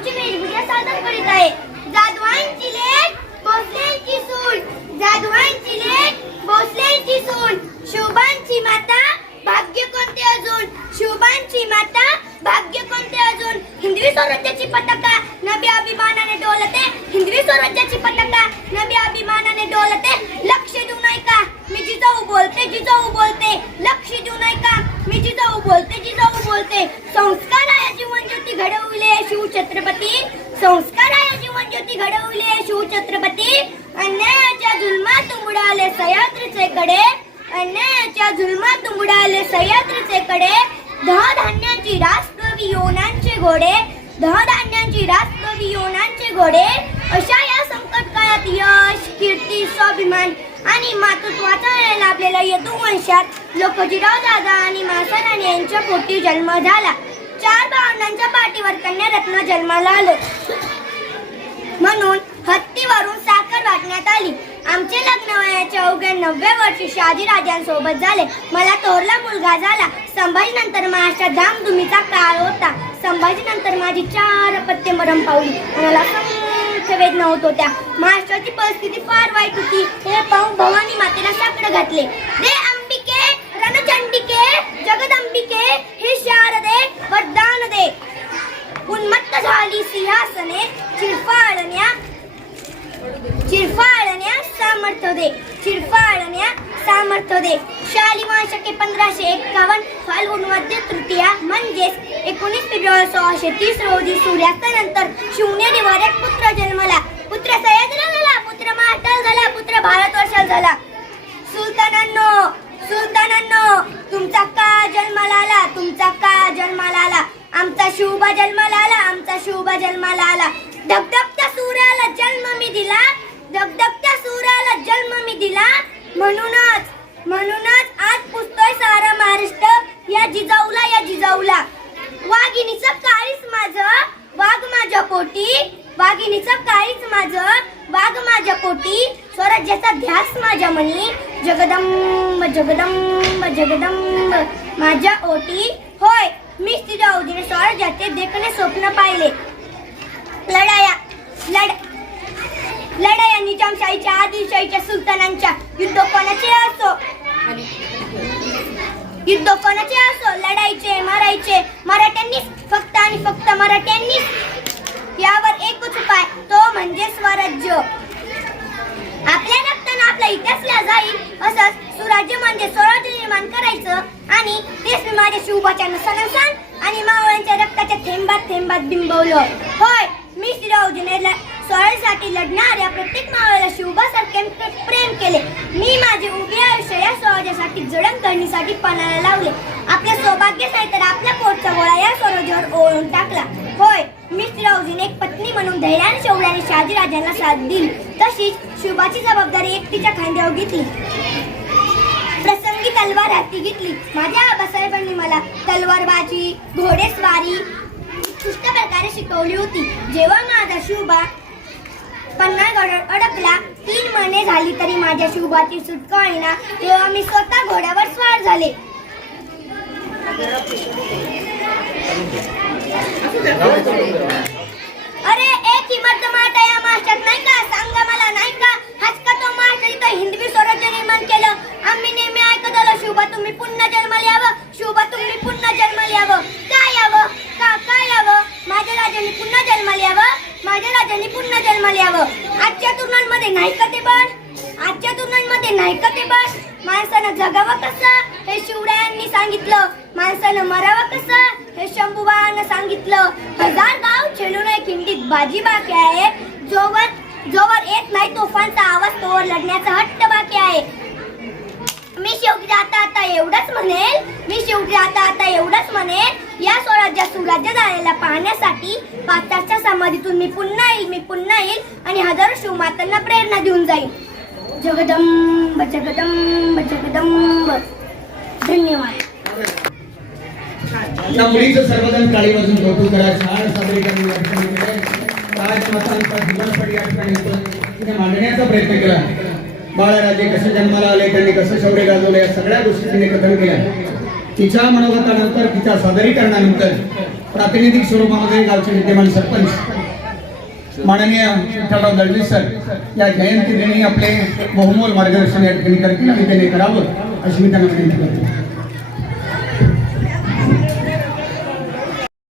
आमची वेशभूषा सादर करीत आहे. जाधवांची लेक भोसलेंची सून, जाधवांची लेक भोसलेंची सून, शोभांची माता भाग्य कोणते अजून, शोभांची माता भाग्य कोणते अजून. हिंदवी स्वराज्याची पताका नभी अभिमानाने डोलते, हिंदवी स्वराज्याची पताका नभी अभिमानाने डोलते. लक्ष देऊ नाही का मी जिजाऊ बोलते, जिजाऊ बोलते. लक्ष देऊ नाही का मी जिजाऊ बोलते, जिजाऊ बोलते. संस्काराया जीवन ज्योती घडविले शिवछत्रपती, संस्काराया जीवन ज्योती घडविले शिवछत्रपती. अन्यायाच्या जुलमात उडाले सह्याद्रीचे कडे, अन्यायाच्या जुलमात उडाले सह्याद्रीचे कडे. धधान्याची राष्ट्रवी योनांचे घोडे, धधान्याची राष्ट्रवी योनांचे घोडे. अशा या संकट काळात यश, कीर्ती, स्वाभिमान आणि मातृत्वाचा लाभलेल्या यदुवंशात लोकोजीराव दादा आणि मासाराणी यांच्या पोटी जन्म झाला. 4 भावंडांच्या पाठीवर कन्यारत्न जन्माला आलो. म्हणून हत्तीवरून साखर वाटण्यात आली. आमचे लग्न वयाच्या अवघ्या 90 वर्षी शहाजीराजांसोबत झाले. मला थोरला मुलगा झाला. संभाजीनंतर महाराष्ट्रात धामधुमीचा काळ होता. संभाजीनंतर माझी 4 अपत्य मरण पावली. मला संथ वेदना होत होत्या. महाराष्ट्राची परिस्थिती फार वाईट होती. हे पाहून भवानी मातेला साकडं घातले. दे अंबिके, रणचंडिके, जगदंबिके, हे शारदे वरदान दे. उन्मत्त झाली सिंहासने, चिरफाळण्या सामर्थ्य दे, चिरफाळण्या सामर्थ्य दे. शालिवाहन शके 1551 फाल्गुन वद्य तृतीया म्हणजेच 19 फेब्रुवारी 1630 रोजी सूर्यास्तानंतर शिवनेरीवर एक पुत्र जन्मला. पुत्र सह्याद्रीला झाला, पुत्र महाटाल झाला, पुत्र भारतवर्षाला झाला. सुलतानांनो, सुलतानांनो, तुमचा का जन्माला आला, तुमचा का जन्माला आला. आमचा शुभ जन्माला आला, आमचा शुभ जन्माला आला. धगधगत्या सूर्याला जन्म मी दिला, धगधगत्या सूर्याला जन्म मी दिला. म्हणूनच आज पुजतोय सारा महाराष्ट्र या जिजाऊला, या जिजाऊला. वाघिणीचं काळीच माझं वाघ माझ्या पोटी, वाघिणीचं काळीच माझं वाघ माझ्या पोटी. स्वराज्याचा ध्यास माझ्या मनी, जगदंब जगदंब जगदंब माझ्या ओटी. होय, मी जिजाऊजीने स्वराज्याचे देखणे स्वप्न पाहिले. लढाया निजामशाहीच्या, आदिलशाहीच्या, सुलतानांच्या. युद्ध कोणाचे असो, लढायचे, मारायचे मराठ्यांनीच, फक्त आणि फक्त मराठ्यांनीच. यावर एकच उपाय, तो म्हणजे स्वराज्य. आपल्या रक्ताने आपला इतिहास लिहिला जाईल. असंच सुराज्य म्हणजे स्वराज्य निर्माण करायचं आणि तेच मी माझ्या शिवबाच्या सणसान आणि मावळ्यांच्या रक्ताच्या थेंबात थेंबात बिंबवलं. होय, मी जिजाऊजीने स्वराज्यासाठी लढणाऱ्या प्रत्येक मावळ्याला शिवबासारखे प्रेम केले. मी माझे उभे आयुष्य या स्वराज्यासाठी जडणघडणीसाठी पणाला लावले. आपल्या सौभाग्यास नाही तर आपल्या पोटचा गोळा या स्वराज्यावर ओळून टाकला. होय, मी जिजाऊजीने एक पत्नी म्हणून धैर्याने शौर्याने शहाजीराजांना साथ दिली. तशीच शिवबाची जबाबदारी एकटीच्या खांद्यावर घेतली. प्रसंगी तलवार हाती घेतली. माझ्या आबासाहेबांनी मला तलवारबाजी, घोडेस्वारी उत्कृष्ट प्रकारे शिकवली होती. जेव्हा माझा शिवबा पन्हाळगडावर अडकला, 3 महिने झाली तरी माझ्या शिवबाची सुटका होईना, तेव्हा मी स्वतः घोड्यावर स्वार झाले. अरे एक हिमत माटा या महाराष्ट्रात नाही का, सांगा मला नाही का. हाच का तो महाराष्ट्र इथं हिंदवी स्वराज्य निर्माण केलं. आम्ही नेहमी ऐकत आलो, शिवबा तुम्ही पुन्हा जन्माला यावं, शिवबा तुम्ही पुन्हा जन्माला यावं. काय यावं, काय यावं. माझ्या राजांनी पुन्हा जन्माला यावं, माझ्या राजांनी पुन्हा जन्माला यावं. आजच्या तरुणांमध्ये नाही का ते बळ, आजच्या तरुणांमध्ये नाही का ते बळ. माणसानं जगावं कसं हे शिवरायांनी सांगितलं, माणसानं मरावं कसं हे शंभूबानं सांगितलं. 1000 गाव छेडून एक खिंडीत बाजी बाकी आहे. जोवर येत नाही तोफांचा आवाज तोवर लढण्याचा हट्ट बाकी आहे. मी शेवटी आता एवढंच म्हणेल, या स्वराज्यात सुराज्य झालेला पाहण्यासाठी पाचारच्या समाधीतून मी पुन्हा येईल आणि हजारो शिवमातांना प्रेरणा देऊन जाईल. जगदंब जगदंब जगदंब. धन्यवाद. मुलीचं सर्वजण काळी वाजून कौतुक करा. छान सादरीकरण या ठिकाणी केलं. राजमातांचा जीवनपट या ठिकाणी मांडण्याचा प्रयत्न केला. बाळराजे कसे जन्माला आले, त्यांनी कसं शौर्य गाजवलं, या सगळ्या गोष्टी तिने कथन केल्या. तिच्या मनोगतानंतर, तिच्या सादरीकरणानंतर प्रातिनिधिक स्वरूपामध्ये गावचे विद्यमान सरपंच माननीय विठ्ठलराव दळवी सर या जयंती दिनी आपले बहुमोल मार्गदर्शन या ठिकाणी करतील आणि त्याने करावं अशी मी त्यांना विनंती करतो.